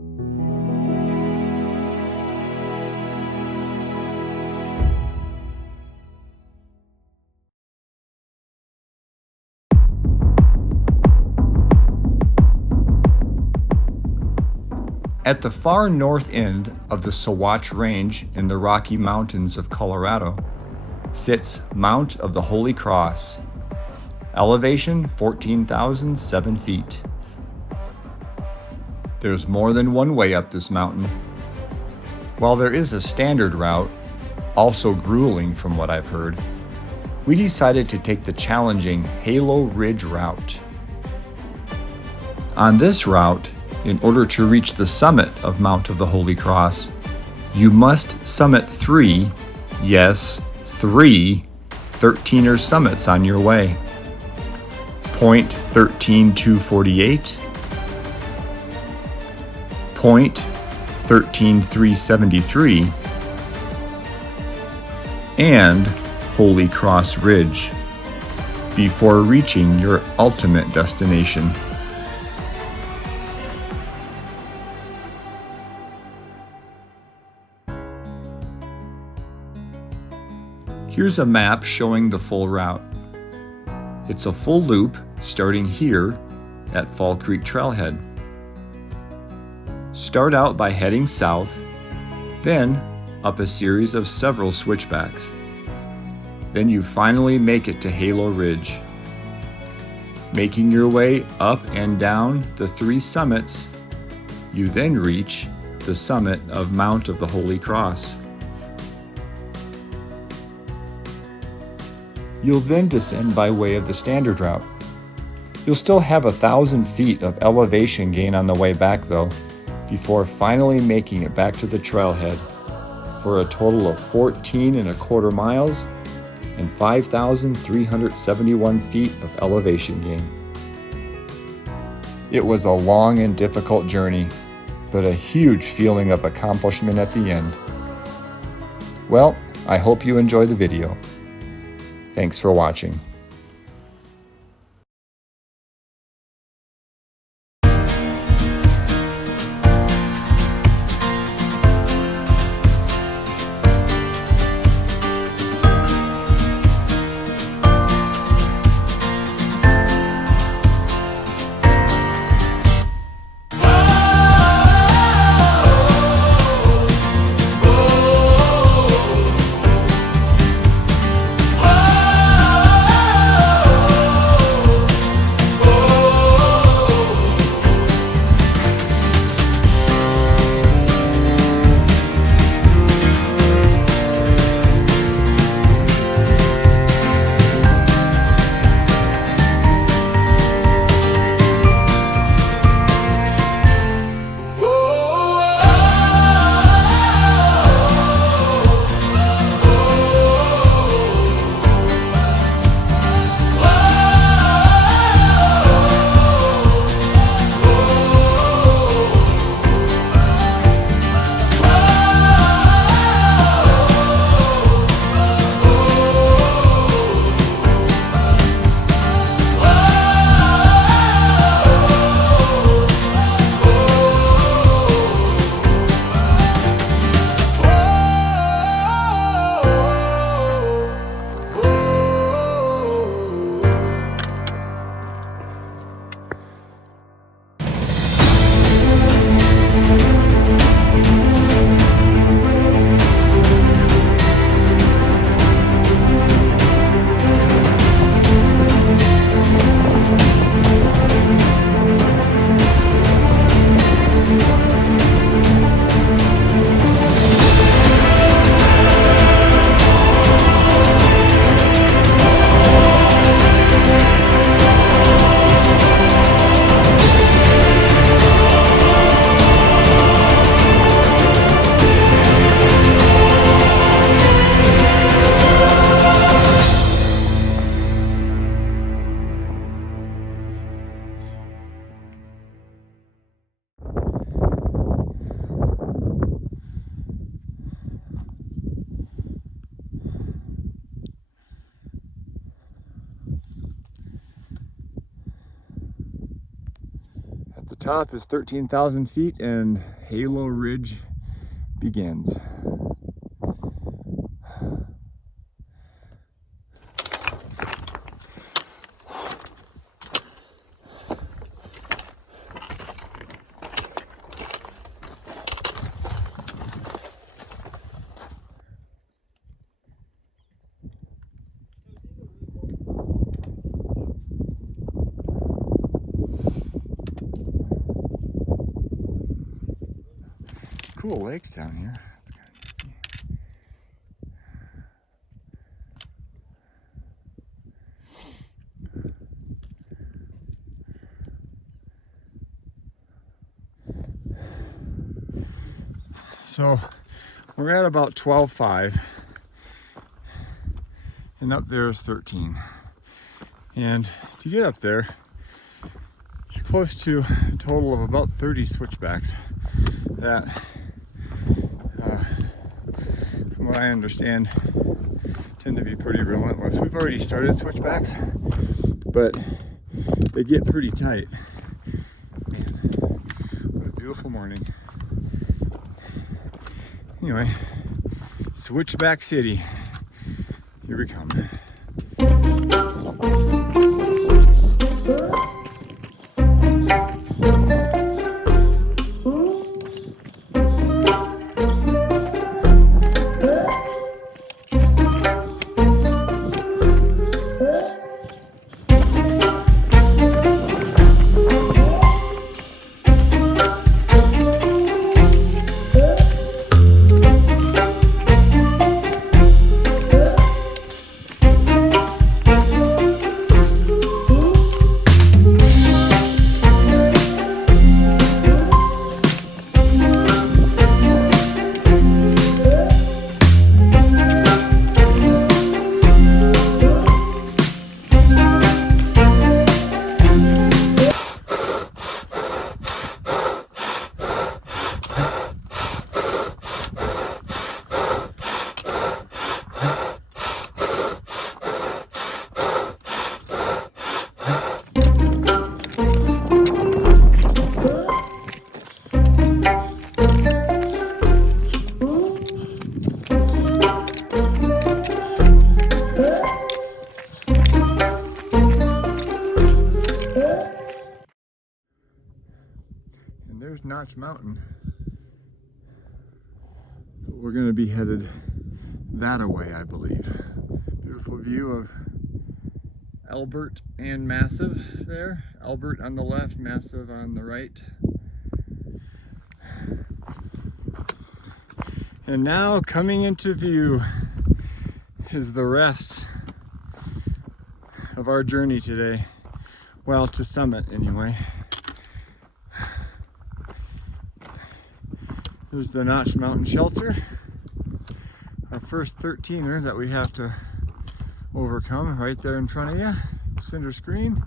At the far north end of the Sawatch Range in the Rocky Mountains of Colorado sits Mount of the Holy Cross, elevation 14,007 feet. There's more than one way up this mountain. While there is a standard route, also grueling from what I've heard, we decided to take the challenging Halo Ridge route. On this route, in order to reach the summit of Mount of the Holy Cross, you must summit three 13er summits on your way. Point 13248, Point 13373, and Holy Cross Ridge before reaching your ultimate destination. Here's a map showing the full route. It's a full loop starting here at Fall Creek Trailhead. Start out by heading south, then up a series of several switchbacks. Then you finally make it to Halo Ridge. Making your way up and down the three summits, you then reach the summit of Mount of the Holy Cross. You'll then descend by way of the standard route. You'll still have 1,000 feet of elevation gain on the way back though, before finally making it back to the trailhead for a total of 14.25 miles and 5,371 feet of elevation gain. It was a long and difficult journey, but a huge feeling of accomplishment at the end. Well, I hope you enjoy the video. Thanks for watching. top is 13,000 feet and Halo Ridge begins. Cool lakes down here. That's kind of so we're at about 12.5 and up there is 13. And to get up there, you're close to a total of about 30 switchbacks that from what I understand, tend to be pretty relentless. We've already started switchbacks, but they get pretty tight. Man, what a beautiful morning. Anyway, Switchback City. Here we come. There's Notch Mountain. We're going to be headed that away, I believe. Beautiful view of Albert and Massive there. Albert on the left, Massive on the right. And now coming into view is the rest of our journey today. Well, to summit anyway. There's the Notch Mountain Shelter, our first 13er that we have to overcome right there in front of you, center screen.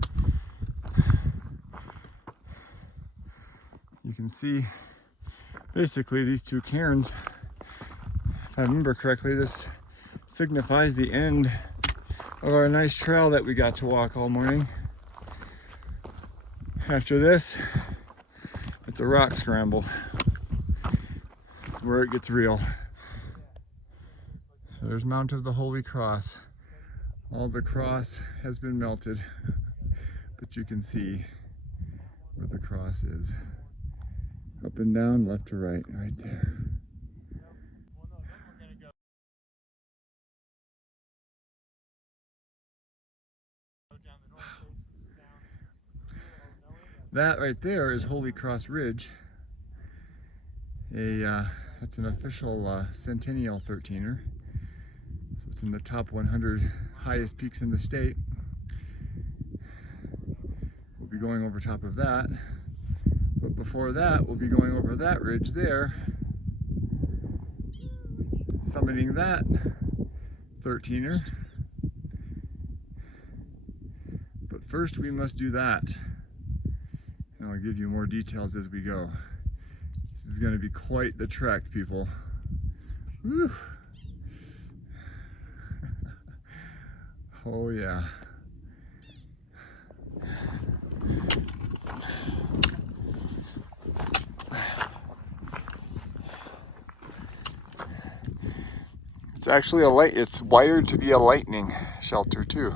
You can see basically these two cairns. If I remember correctly, this signifies the end of our nice trail that we got to walk all morning. After this, it's a rock scramble where it gets real. There's Mount of the Holy Cross. All the cross has been melted, but you can see where the cross is. Up and down, left to right, right there. That right there is Holy Cross Ridge. It's an official Centennial 13er. So it's in the top 100 highest peaks in the state. We'll be going over top of that. But before that, we'll be going over that ridge there, summiting that 13er. But first we must do that. And I'll give you more details as we go. This is going to be quite the trek, people. Woo. Oh yeah. It's actually it's wired to be a lightning shelter too.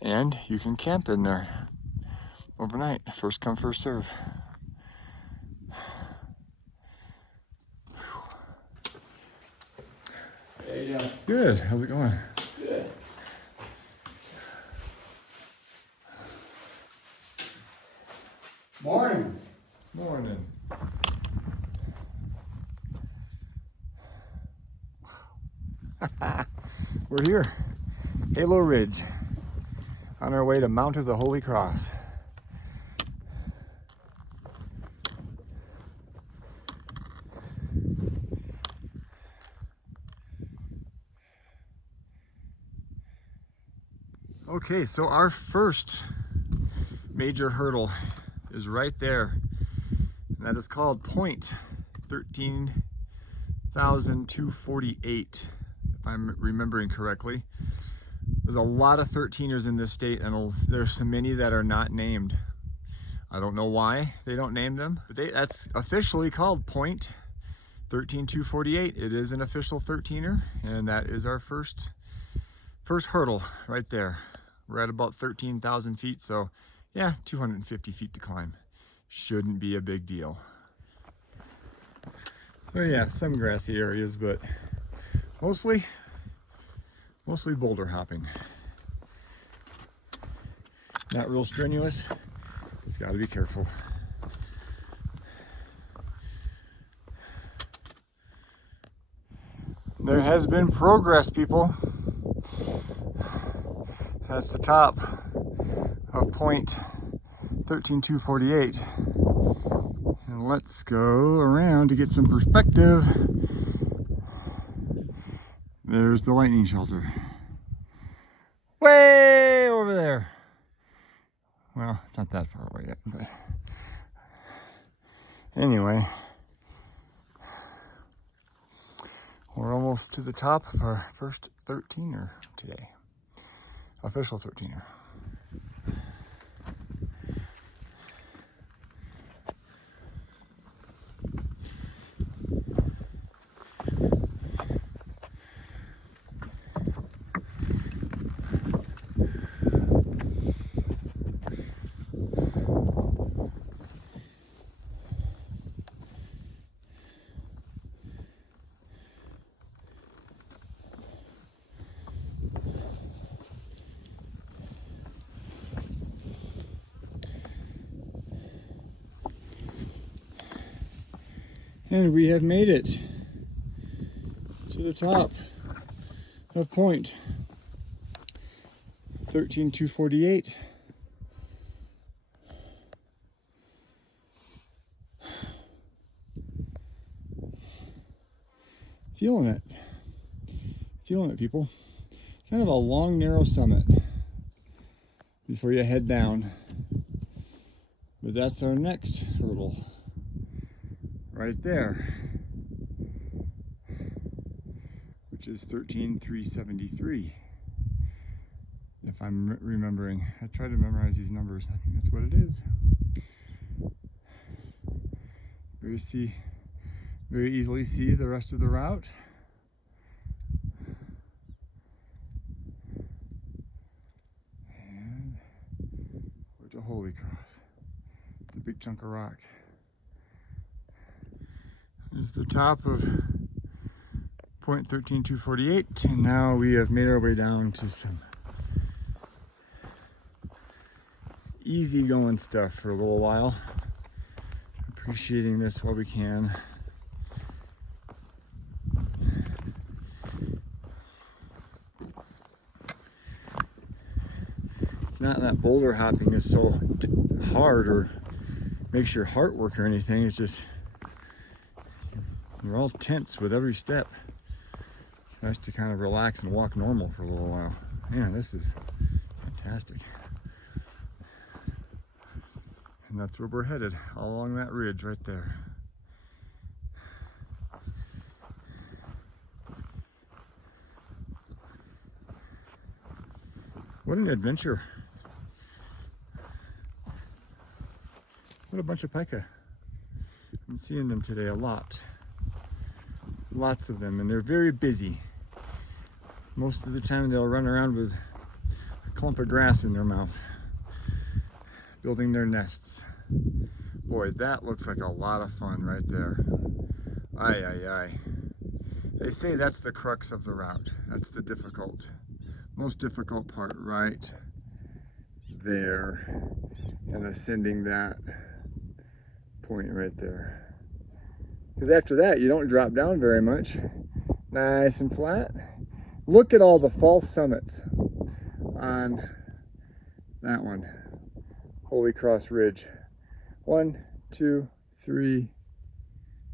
And you can camp in there overnight. First come, first serve. Hey, good. How's it going? good. Morning. Morning. We're here, Halo Ridge, on our way to Mount of the Holy Cross. Okay, so our first major hurdle is right there, and that is called point 13,248, if I'm remembering correctly. There's a lot of 13ers in this state, and there's so many that are not named. I don't know why they don't name them, but that's officially called point 13,248. It is an official 13er, and that is our first hurdle right there. We're at about 13,000 feet, so yeah, 250 feet to climb. Shouldn't be a big deal. So yeah, some grassy areas, but mostly boulder hopping. Not real strenuous, just gotta be careful. There has been progress, people. That's the top of point 13,248. And let's go around to get some perspective. There's the lightning shelter. Way over there. Well, it's not that far away yet, but anyway. We're almost to the top of our first 13er today. Official 13er. And we have made it to the top of point 13,248. Feeling it. Feeling it, people. Kind of a long, narrow summit before you head down. But that's our next hurdle. Right there, which is 13,373, if I'm remembering. I try to memorize these numbers. I think that's what it is. Very easily see the rest of the route. And we're to Holy Cross. It's a big chunk of rock. There's the top of point 13,248, and now we have made our way down to some easy going stuff for a little while. Appreciating this while we can. It's not that boulder hopping is so hard or makes your heart work or anything. It's just you're all tense with every step. It's nice to kind of relax and walk normal for a little while. Man, this is fantastic. And that's where we're headed, all along that ridge right there. What an adventure. What a bunch of pica. I'm seeing them today a lot. Lots of them, and they're very busy. Most of the time they'll run around with a clump of grass in their mouth, building their nests. Boy, that looks like a lot of fun right there. Aye, aye, aye. They say that's the crux of the route. That's the most difficult part right there, and ascending that point right there. Because after that, you don't drop down very much. Nice and flat. Look at all the false summits on that one, Holy Cross Ridge. 1, 2, 3,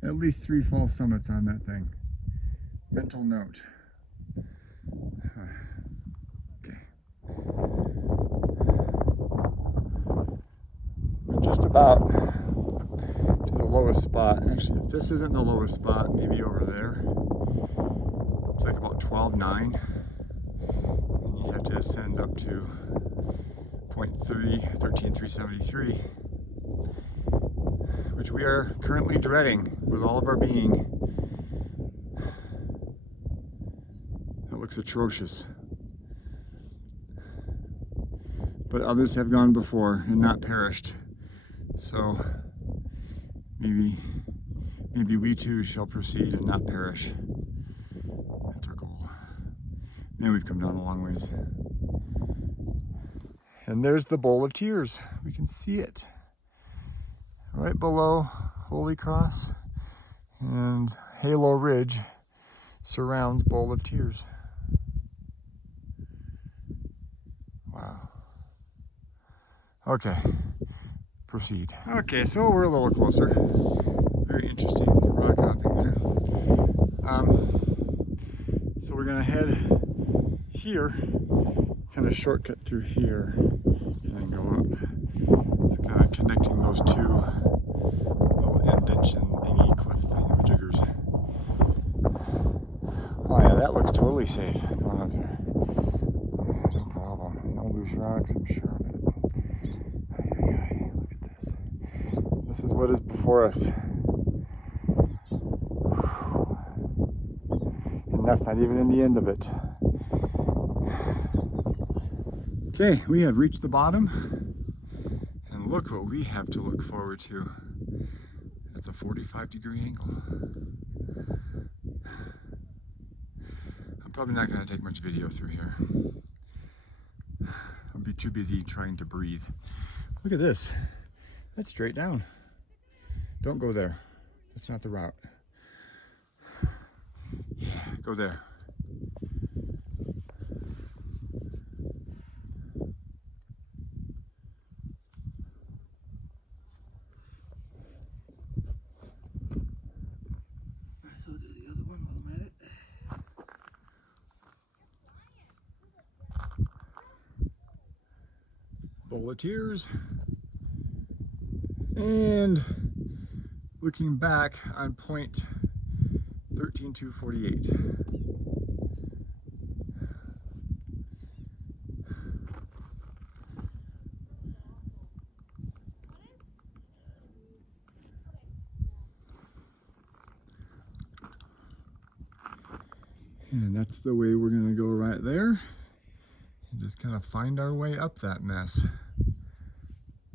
at least 3 false summits on that thing. Mental note. Okay. We're just about to the lowest spot. Actually, if this isn't the lowest spot, maybe over there. It's like about 12.9. And you have to ascend up to 13,373, which we are currently dreading with all of our being. That looks atrocious. But others have gone before and not perished. So maybe we too shall proceed and not perish. That's our goal. Man, we've come down a long ways. And there's the Bowl of Tears. We can see it right below Holy Cross, and Halo Ridge surrounds Bowl of Tears. Wow. Okay, proceed. Okay, so we're a little closer. Very interesting rock hopping there. So we're gonna head here, kind of shortcut through here, and then go up. It's kind of connecting those two little indention thingy, cliff thingamajiggers. Oh yeah, that looks totally safe going up there. No problem. No loose rocks, I'm sure of it. Look at this. This is what is before us. And that's not even in the end of it. Okay, we have reached the bottom, and look what we have to look forward to. That's a 45-degree angle. I'm probably not going to take much video through here. I'll be too busy trying to breathe. Look at this. That's straight down. Don't go there. That's not the route. Yeah, go there. So I'll do the other one while I'm at it. Bowl of Tears. And looking back on point 13,248. And that's the way we're going to go right there. And just kind of find our way up that mess.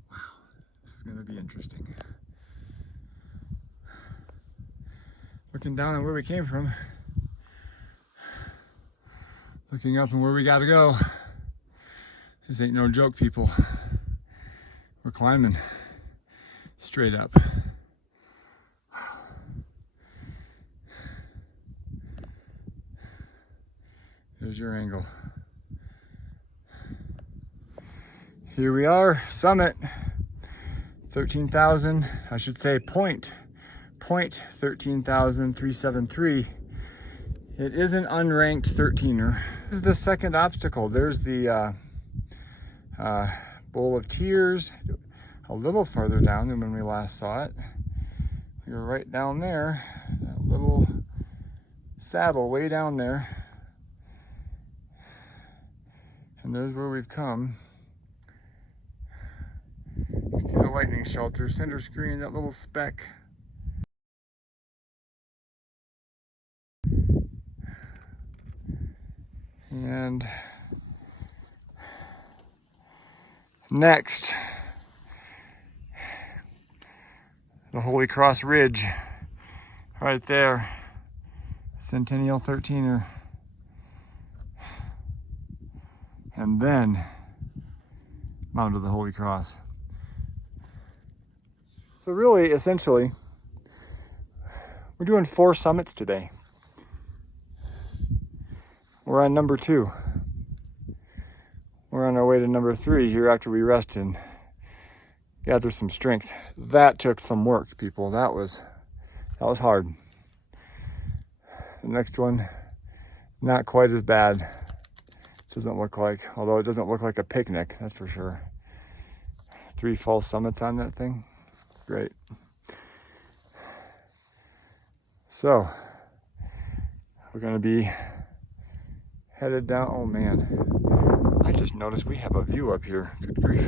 Wow, this is going to be interesting. Looking down on where we came from. Looking up and where we got to go. This ain't no joke, people. We're climbing straight up. There's your angle. Here we are, summit, 13,000, I should say point 13,373. It is an unranked 13er. This is the second obstacle. There's the Bowl of Tears, a little farther down than when we last saw it. We were right down there, that little saddle way down there. And there's where we've come. You can see the lightning shelter, center screen, that little speck. And next, the Holy Cross Ridge, right there, Centennial 13er. And then Mount of the Holy Cross. So really, essentially, we're doing 4 summits today. We're on number 2. We're on our way to number 3 here after we rest and gather some strength. That took some work, people. That was hard. The next one, not quite as bad. Doesn't look like, although it doesn't look like a picnic, that's for sure. 3 false summits on that thing. Great. So, we're gonna be headed down. Oh man, I just noticed we have a view up here. Good grief.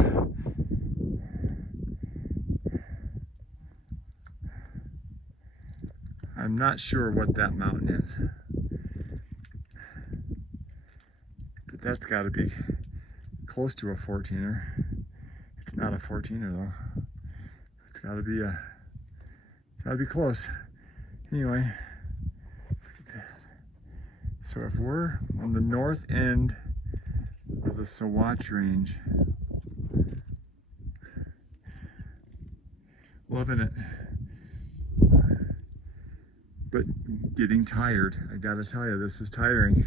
I'm not sure what that mountain is, but that's got to be close to a 14er. It's not a 14er though. It's got to be close. Anyway, look at that. So if we're on the north end of the Sawatch Range, loving it, but getting tired. I gotta tell you, this is tiring.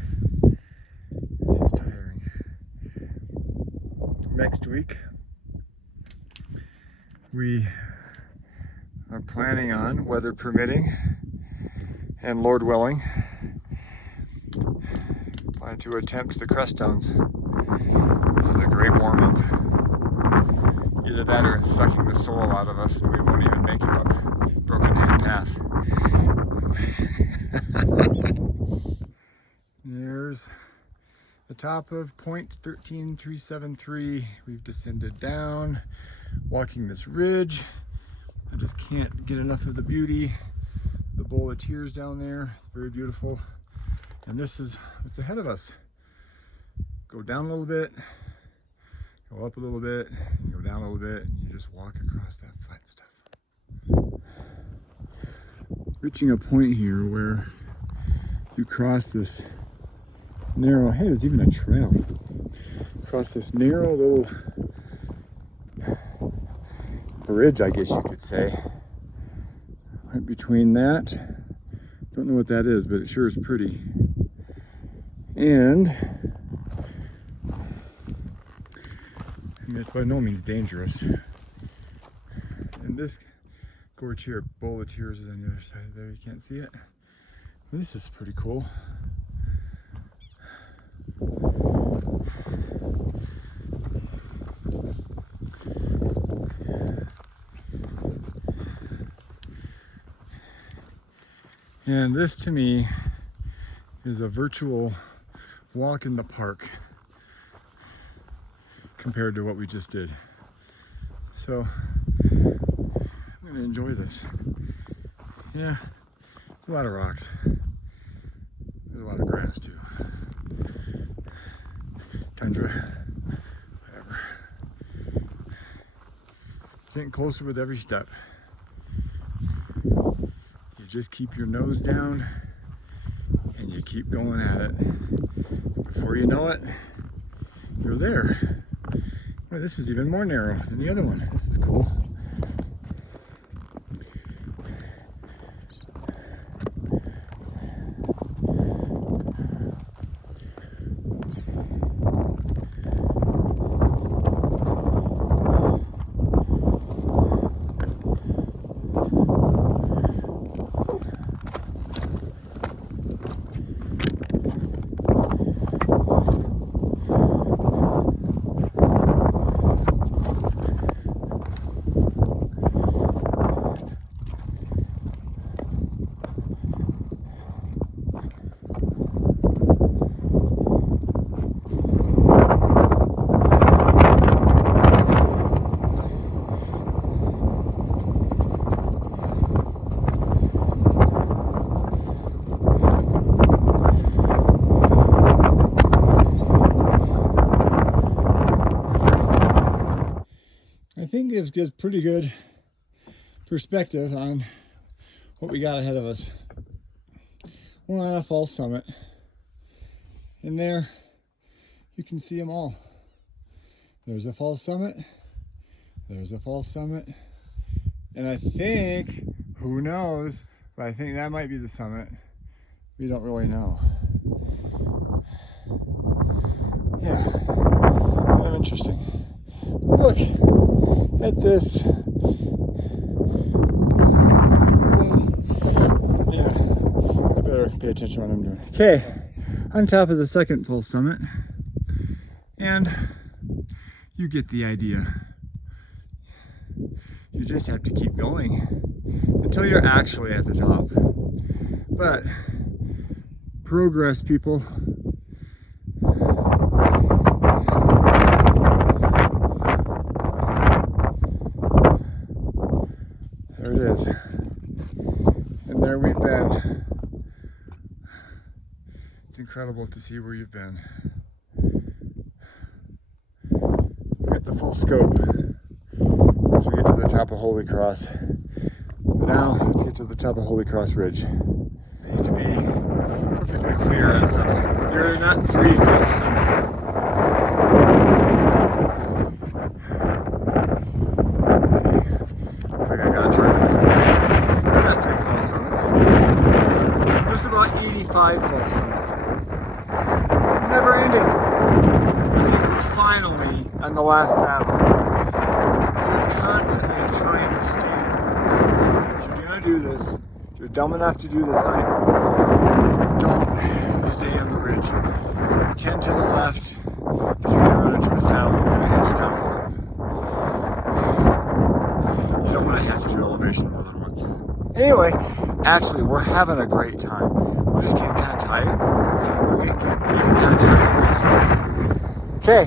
This is tiring. Next week, we are planning on, weather permitting, and Lord willing, plan to attempt the Creststones. This is a great warm-up. Either that or it's sucking the soul out of us and we won't even make it up Broken Hand Pass. There's the top of point 13373. We've descended down, walking this ridge. I just can't get enough of the beauty. The Bowl of Tears down there, it's very beautiful. And this is what's ahead of us. Go down a little bit, go up a little bit, and go down a little bit, and you just walk across that flat stuff. Reaching a point here where you cross this narrow, hey, there's even a trail. Cross this narrow little bridge, I guess you could say. Right between that, don't know what that is, but it sure is pretty. And I mean, it's by no means dangerous. And this gorge here, Bowl of Tears, is on the other side there. You can't see it. Well, this is pretty cool. And this to me is a virtual walk in the park compared to what we just did. So I'm gonna enjoy this. Yeah, there's a lot of rocks. There's a lot of grass too. Tundra, whatever. Getting closer with every step. You just keep your nose down and you keep going at it. Before you know it, you're there. Well, this is even more narrow than the other one. This is cool. I think this gives pretty good perspective on what we got ahead of us. We're on a false summit, and there you can see them all. There's a false summit, there's a false summit, and I think, who knows, but I think that might be the summit. We don't really know. Yeah, kind of interesting. Look at this. Yeah, I better pay attention to what I'm doing. Okay, on top of the second false summit, and you get the idea. You just have to keep going until you're actually at the top. But progress, people. There it is. And there we've been. It's incredible to see where you've been. Look at the full scope as we get to the top of Holy Cross. But now let's get to the top of Holy Cross Ridge. I need to be perfectly clear on something. There are not 3 false summits. Let's see. Looks like I got a target before. There are not 3 false summits. There's about 85 false summits. Never ending. I think we're finally on the last saddle. We're constantly trying to stay down. If you're gonna do this, if you're dumb enough to do this hike, don't stay on the ridge. Tend to the left, because you're gonna run into a saddle. You're gonna have to down climb. You don't want to have to do elevation more than once. Anyway, actually, we're having a great time. We're just getting kind of tired. We're getting kind of tired of this. Okay.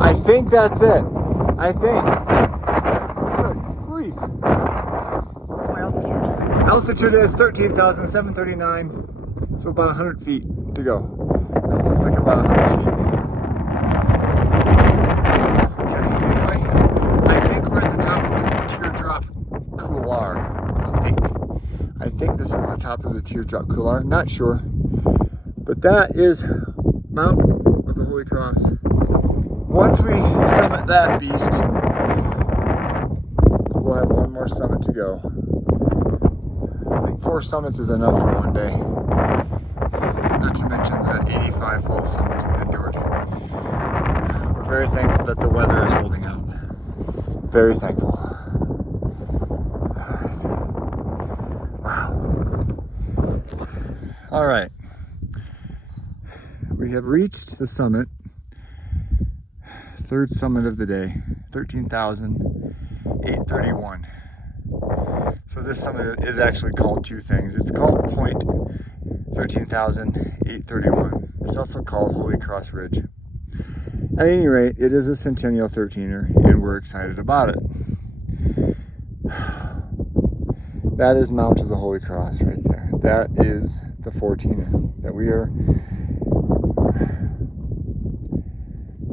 I think that's it. I think. Good grief. What's my altitude? Altitude is 13,739. So about 100 feet to go. That looks like about 100 feet. I think this is the top of the teardrop couloir, not sure. But that is Mount of the Holy Cross. Once we summit that beast, we'll have one more summit to go. I think 4 summits is enough for one day. Not to mention the 85 false summits we've endured. We're very thankful that the weather is holding out. Very thankful. All right, we have reached the summit, 3rd summit of the day, 13,831. So this summit is actually called 2 things. It's called Point 13,831. It's also called Holy Cross Ridge. At any rate, it is a Centennial 13er, and we're excited about it. That is Mount of the Holy Cross right there. That is the 14er that we are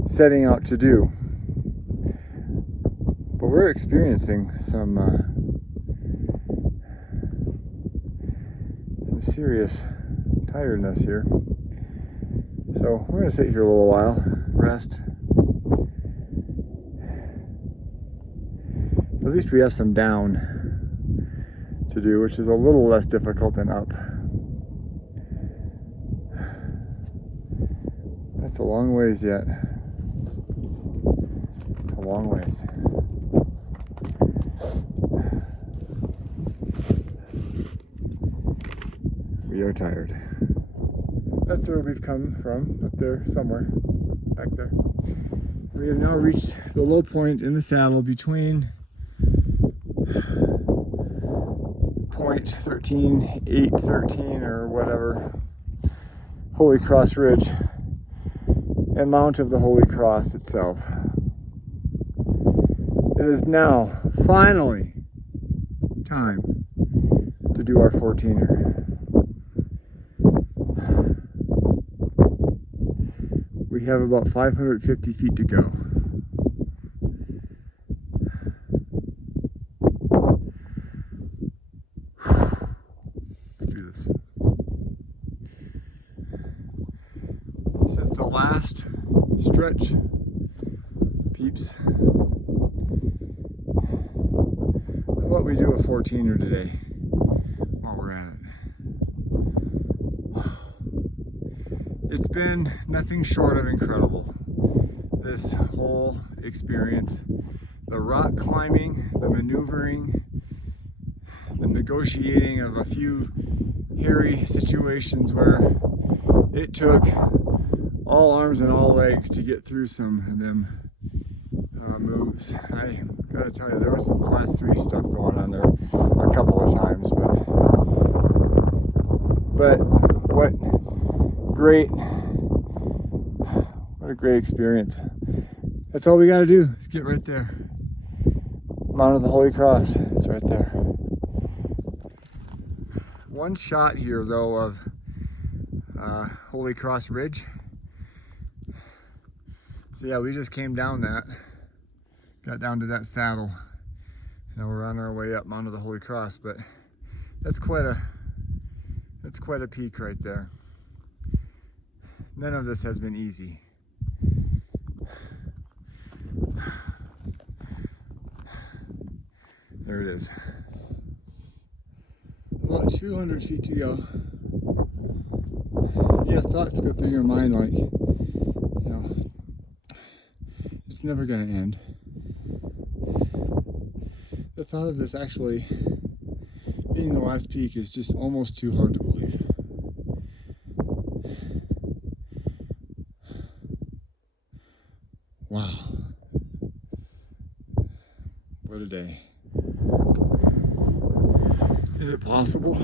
setting out to do. But we're experiencing some serious tiredness here. So we're going to sit here a little while, rest. At least we have some down to do, which is a little less difficult than up. That's a long ways yet. A long ways. We are tired. That's where we've come from, up there somewhere, back there. We have now reached the low point in the saddle between point 13,813 or whatever, Holy Cross Ridge, and Mount of the Holy Cross itself. It is now finally time to do our 14er. We We have about 550 feet to go. Let's do this. This is the last stretch, peeps. How about we do a 14er today while we're at it? It's been nothing short of incredible, this whole experience. The rock climbing, the maneuvering, the negotiating of a few hairy situations where it took all arms and all legs to get through some of them moves. I gotta tell you, there was some class 3 stuff going on there a couple of times, but what a great experience. That's all we gotta do is get right there. Mount of the Holy Cross, it's right there. One shot here though of Holy Cross Ridge. So yeah, we just came down that, got down to that saddle. Now we're on our way up Mount of the Holy Cross, but that's quite a peak right there. None of this has been easy. There it is. About 200 feet to go. Yeah, thoughts go through your mind like, you know, it's never gonna end. The thought of this actually being the last peak is just almost too hard to believe. Wow. What a day. Is it possible?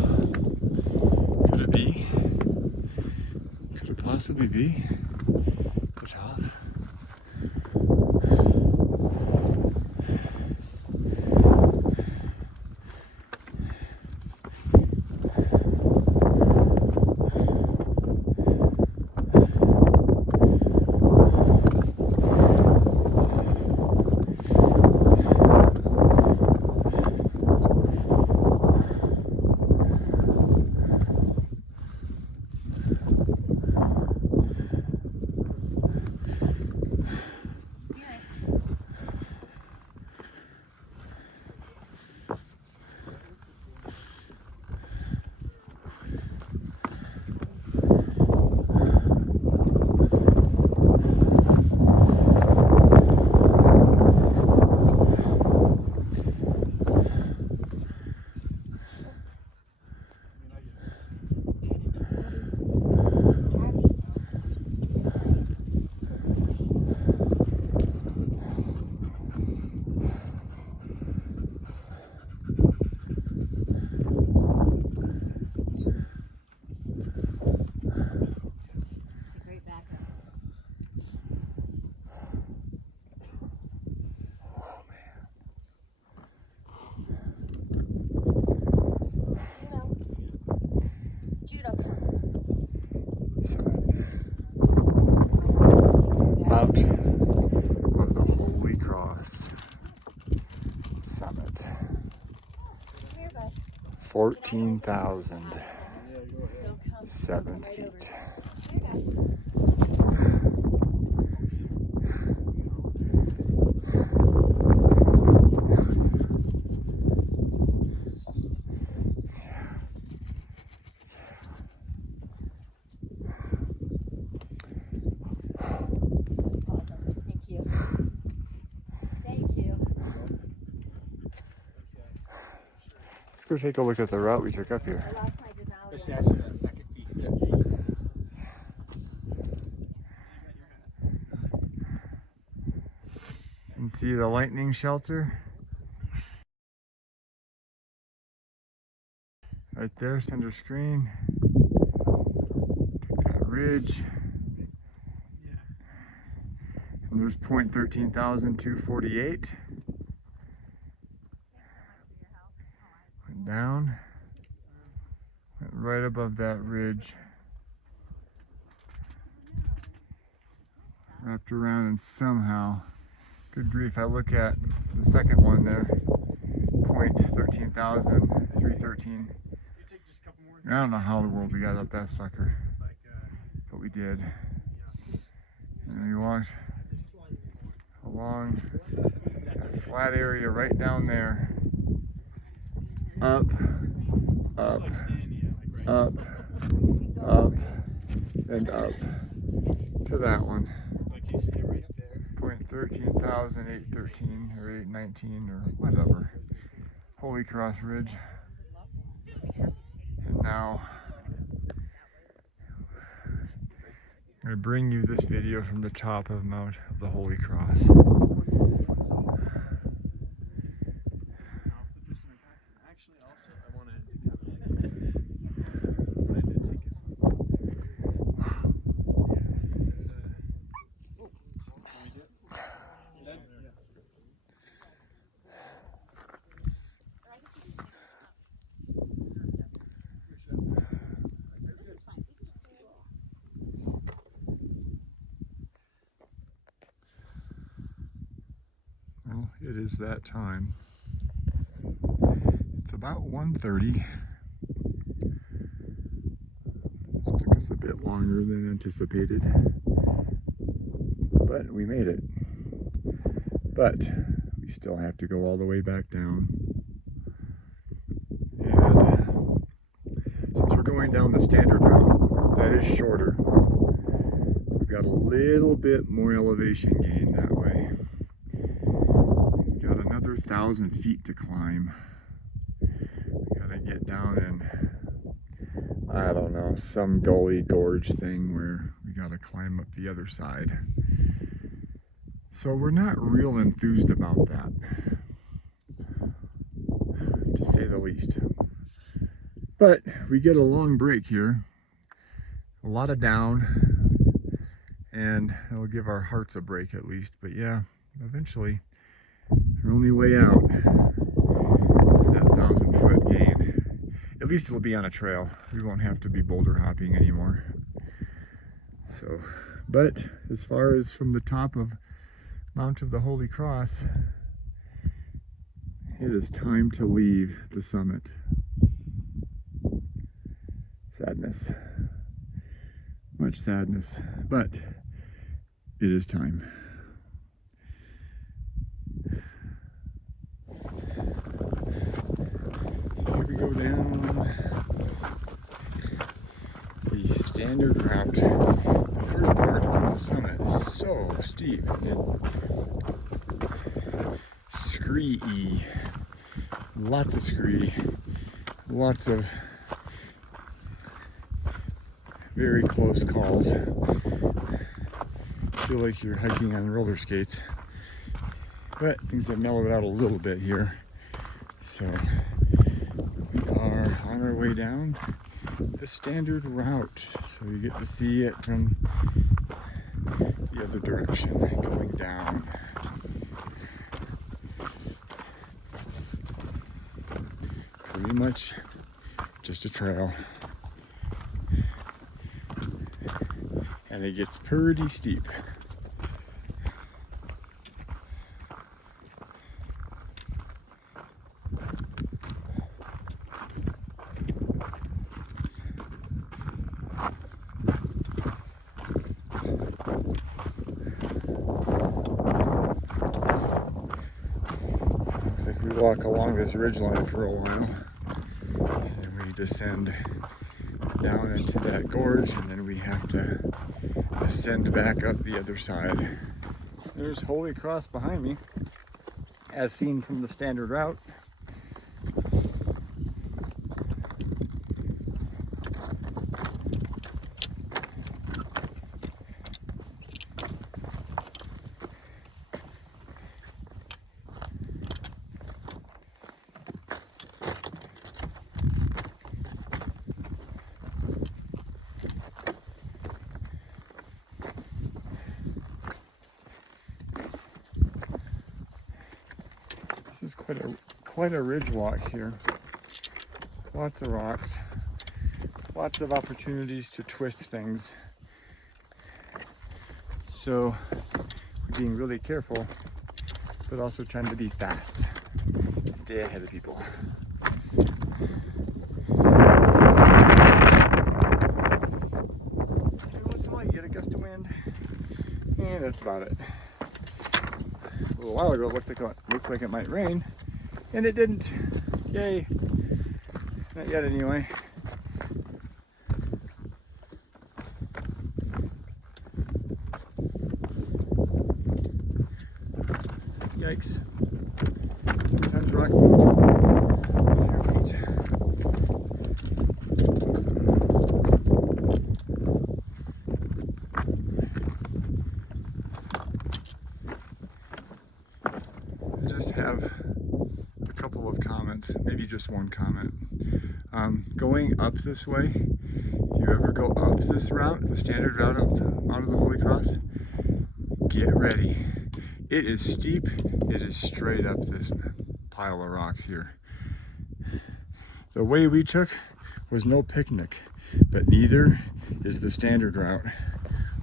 Could it be? Could it possibly be the top? Mount of the Holy Cross summit. 14,007 feet. Let's go take a look at the route we took up here. And see the lightning shelter? Right there, center screen. Take that ridge. And there's point 13,248. Went down. Went right above that ridge. wrapped around, and somehow, good grief, I look at the second one there, point 13,313. I don't know how in the world we got up that sucker, but we did. And we walked along a flat area right down there, up, up, up, up, and up to that one. Point 13,813 or 819 or whatever. Holy Cross Ridge. And now I'm going to bring you this video from the top of Mount of the Holy Cross. Well, it is that time. It's about 1:30. This took us a bit longer than anticipated, but we made it. But we still have to go all the way back down. And since we're going down the standard route, that is shorter. We've got a little bit more elevation gain that way. Got another 1,000 feet to climb. We gotta get down in, I don't know, some gully gorge thing where we gotta climb up the other side. So we're not real enthused about that, to say the least. But we get a long break here, a lot of down, and it'll give our hearts a break at least. But yeah, eventually our only way out is that 1,000-foot gain. At least it'll be on a trail. We won't have to be boulder hopping anymore. So, but as far as from the top of Mount of the Holy Cross, it is time to leave the summit. Sadness. Much sadness, but it is time. So here we go down the standard route. The first part of the summit is so steep and scree-y. Lots of scree, lots of very close calls. Feel like you're hiking on roller skates, but things have mellowed out a little bit here. So we are on our way down the standard route, so you get to see it from the other direction, going down. Pretty much just a trail. And it gets pretty steep. Looks like we walk along this ridgeline for a while, and then we descend down into that gorge, and then we have to ascend back up the other side. There's Holy Cross behind me, as seen from the standard route. This is quite a ridge walk here. Lots of rocks, lots of opportunities to twist things. So we're being really careful, but also trying to be fast, stay ahead of people. Every once in a while you get a gust of wind, and that's about it. A little while ago it looked like it might rain, and it didn't. Yay. Not yet anyway. Yikes. Sometimes rock on your feet. I just have a couple of comments, maybe just one comment. Going up this way, if you ever go up this route, the standard route out of the Holy Cross, get ready. It is steep. It is straight up this pile of rocks here. The way we took was no picnic, but neither is the standard route.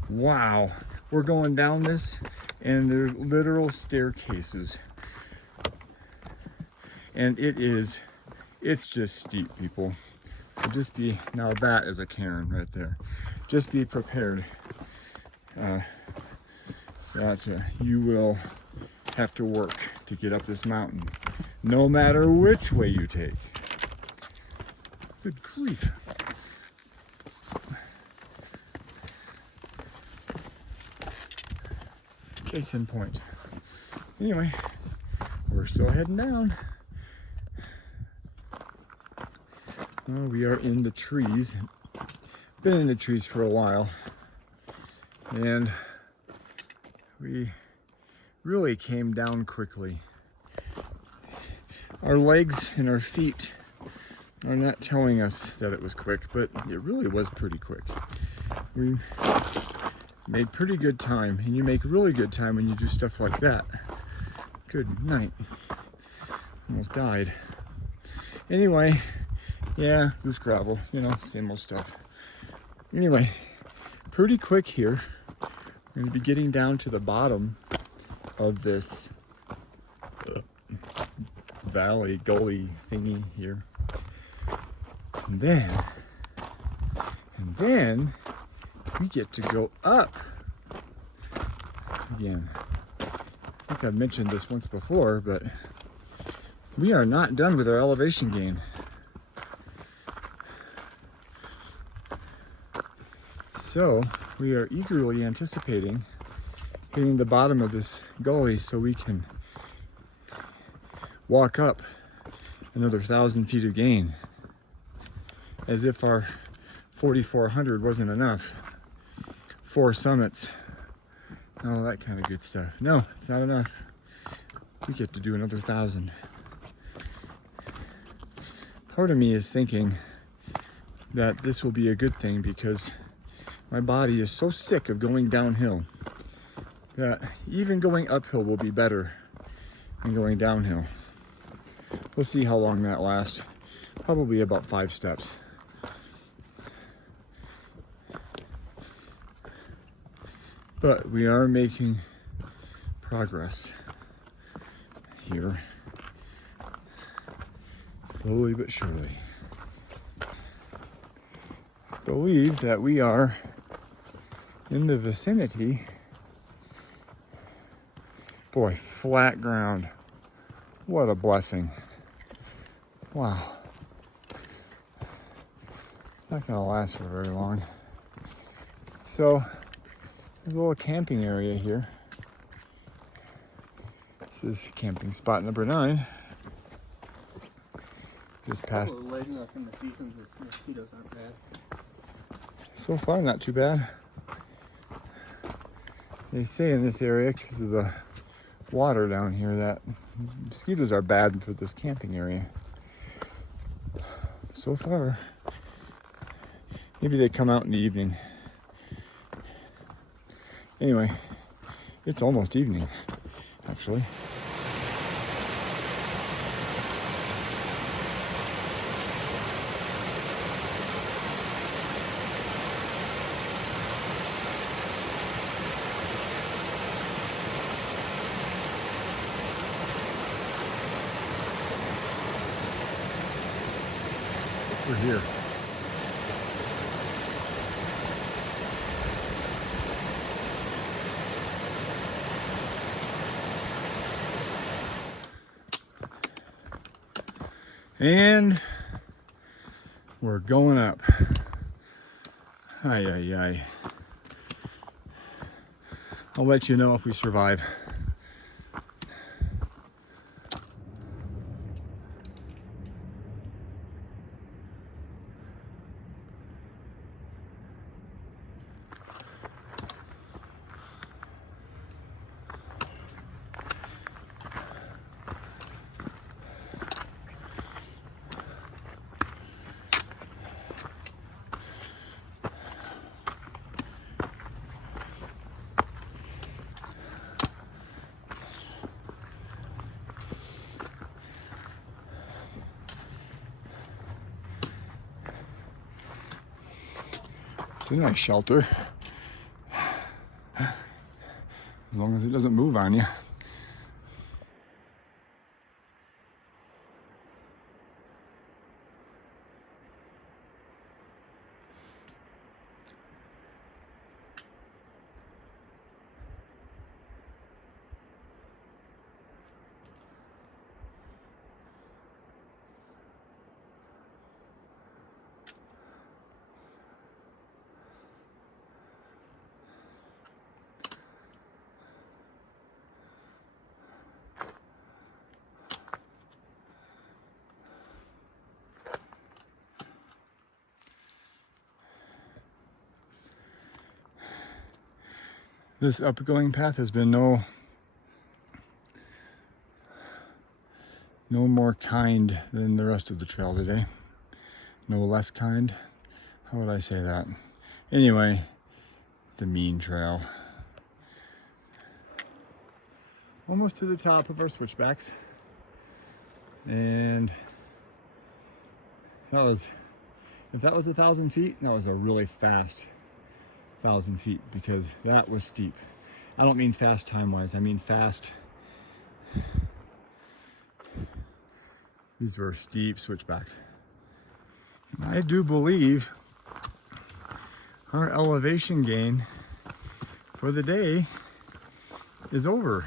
Wow, we're going down this and there's literal staircases. And it's just steep, people. So just be, now that is a cairn right there. Just be prepared that you will have to work to get up this mountain, no matter which way you take. Good grief. Case in point. Anyway, we're still heading down. We are in the trees. Been in the trees for a while, and we really came down quickly. Our legs and our feet are not telling us that it was quick, but it really was pretty quick. We made pretty good time, and you make really good time when you do stuff like that. Good night. Almost died. Anyway, yeah, loose gravel, you know, same old stuff. Anyway, pretty quick here. We're gonna be getting down to the bottom of this valley, gully thingy here. And then we get to go up again. I think I've mentioned this once before, but we are not done with our elevation gain. So we are eagerly anticipating hitting the bottom of this gully so we can walk up another 1,000 feet of gain, as if our 4,400 wasn't enough. 4 summits, all that kind of good stuff. No, it's not enough. We get to do another 1,000. Part of me is thinking that this will be a good thing because my body is so sick of going downhill that even going uphill will be better than going downhill. We'll see how long that lasts. Probably about 5 steps. But we are making progress here, slowly but surely. I believe that we are in the vicinity. Boy, flat ground. What a blessing. Wow. Not gonna last for very long. So there's a little camping area here. This is camping spot number 9. Just past. Late enough in the season that mosquitoes aren't bad. So far, not too bad. They say in this area, because of the water down here, that mosquitoes are bad for this camping area. So far, maybe they come out in the evening. Anyway, it's almost evening, actually. we're here. And we're going up. Ay, ay, ay. I'll let you know if we survive. It's a nice shelter, as long as it doesn't move on you. This upgoing path has been no more kind than the rest of the trail today. No less kind. How would I say that? Anyway, it's a mean trail. Almost to the top of our switchbacks. And that was, if that was 1,000 feet, that was a really fast 1,000 feet, because that was steep. I don't mean fast time-wise, I mean fast. These were steep switchbacks. I do believe our elevation gain for the day is over.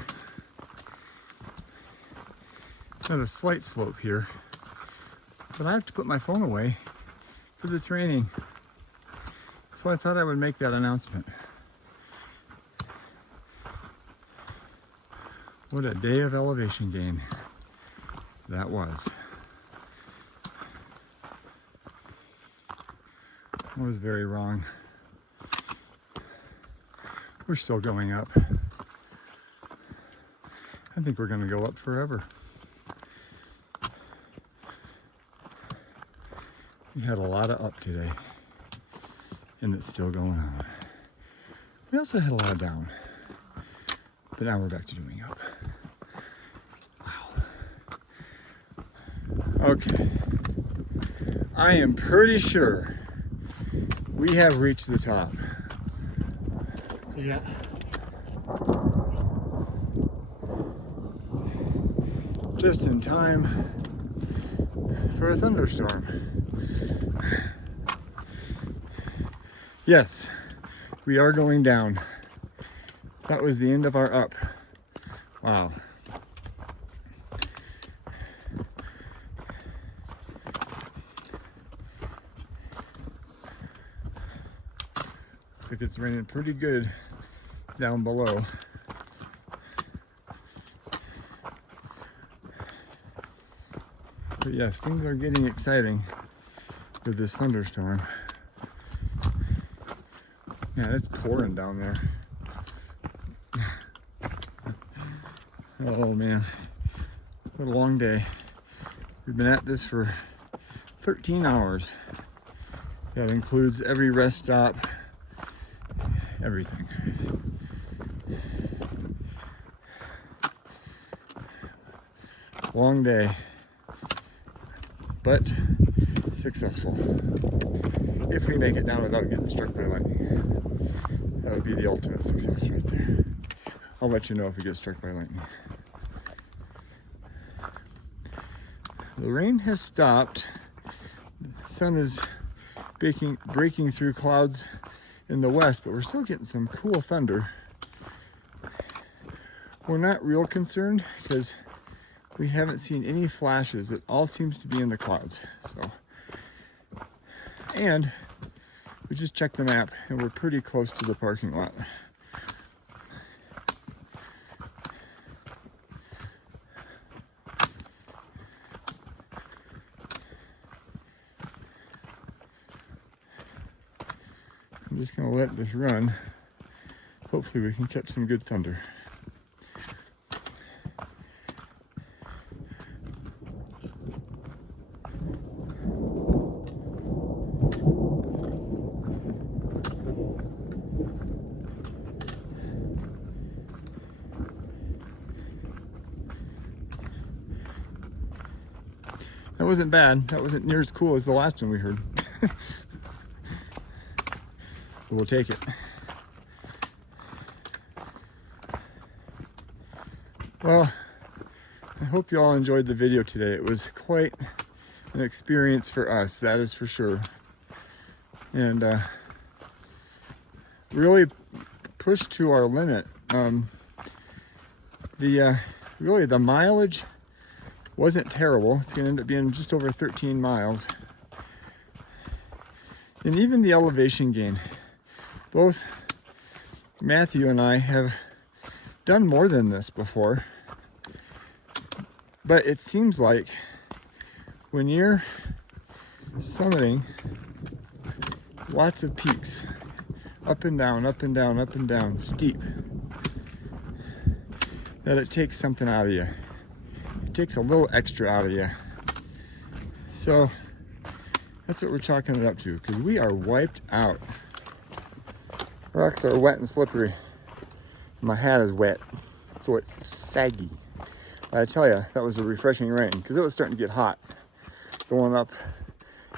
Got a slight slope here, but I have to put my phone away because it's raining. So I thought I would make that announcement. What a day of elevation gain that was. I was very wrong. We're still going up. I think we're gonna go up forever. We had a lot of up today, and it's still going on. We also had a lot of down, but now we're back to doing up. Wow. Okay. I am pretty sure we have reached the top. Yeah. Just in time for a thunderstorm. Yes, we are going down. That was the end of our up. Wow. Looks like it's raining pretty good down below. But yes, things are getting exciting with this thunderstorm. Yeah, it's pouring down there. Oh man, what a long day. We've been at this for 13 hours. That includes every rest stop, everything. Long day, but successful. If we make it down without getting struck by lightning, that would be the ultimate success right there. I'll let you know if we get struck by lightning. The rain has stopped. sun is breaking through clouds in the west, but we're still getting some cool thunder. We're not real concerned because we haven't seen any flashes. It all seems to be in the clouds. So, and we just checked the map and we're pretty close to the parking lot. I'm just gonna let this run. Hopefully we can catch some good thunder. That wasn't bad. That wasn't near as cool as the last one we heard. But we'll take it. Well, I hope you all enjoyed the video today. It was quite an experience for us, that is for sure. And really pushed to our limit. Really the mileage wasn't terrible. It's gonna end up being just over 13 miles. And even the elevation gain. Both Matthew and I have done more than this before. But it seems like when you're summiting lots of peaks, up and down, up and down, up and down, steep, that it takes something out of you. It takes a little extra out of you. So that's what we're chalking it up to, because we are wiped out. Rocks are wet and slippery. My hat is wet, so it's saggy. But I tell you, that was a refreshing rain, because it was starting to get hot. Going up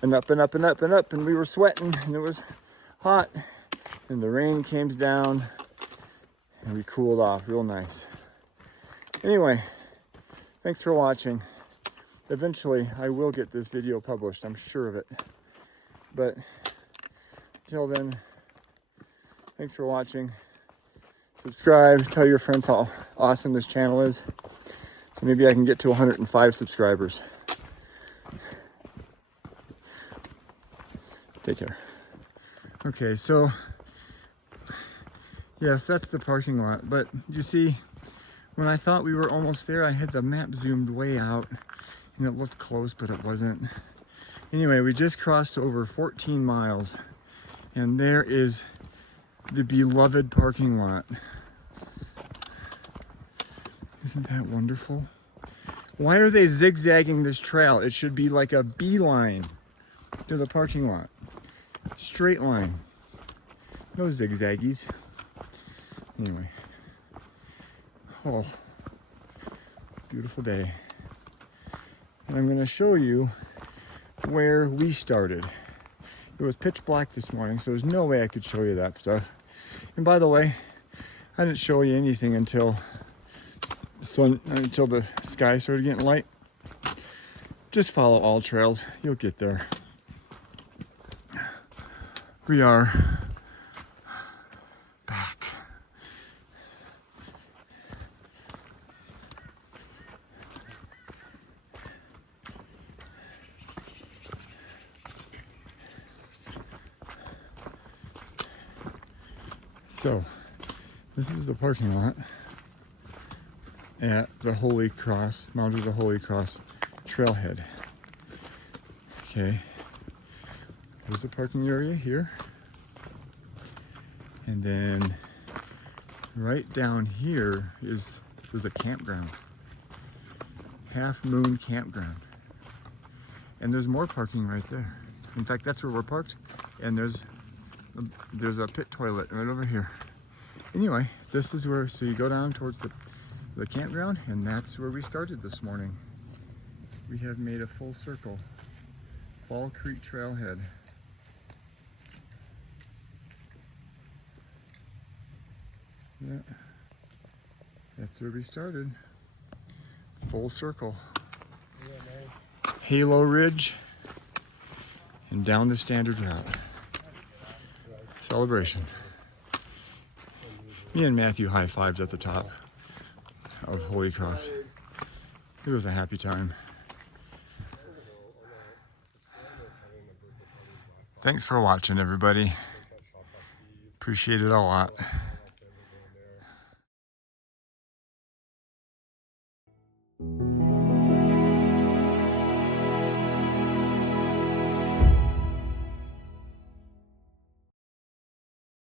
and up and up and up and up, and we were sweating, and it was hot. And the rain came down, and we cooled off real nice. Anyway, thanks for watching. Eventually, I will get this video published, I'm sure of it. But until then, thanks for watching. Subscribe, tell your friends how awesome this channel is. So maybe I can get to 105 subscribers. Take care. Okay, so yes, that's the parking lot. But you see, when I thought we were almost there, I had the map zoomed way out and it looked close, but it wasn't. Anyway, we just crossed over 14 miles and there is the beloved parking lot. Isn't that wonderful? Why are they zigzagging this trail? It should be like a beeline to the parking lot. Straight line. No zigzaggies. Anyway. Oh, beautiful day. And I'm going to show you where we started. It was pitch black this morning, so there's no way I could show you that stuff. And by the way, I didn't show you anything until the sky started getting light. Just follow all trails, you'll get there. We are back. So, this is the parking lot at the Holy Cross, Mount of the Holy Cross trailhead. Okay, there's the parking area here. And then right down here there's a campground. Half Moon Campground. And there's more parking right there. In fact, that's where we're parked. And there's a pit toilet right over here. Anyway, this is where, so you go down towards the campground, and that's where we started this morning. We have made a full circle. Fall Creek Trailhead. Yeah, that's where we started. Full circle. Halo Ridge and down the standard route. Celebration. Me and Matthew high-fived at the top of Holy Cross. It was a happy time. Thanks for watching, everybody. Appreciate it a lot.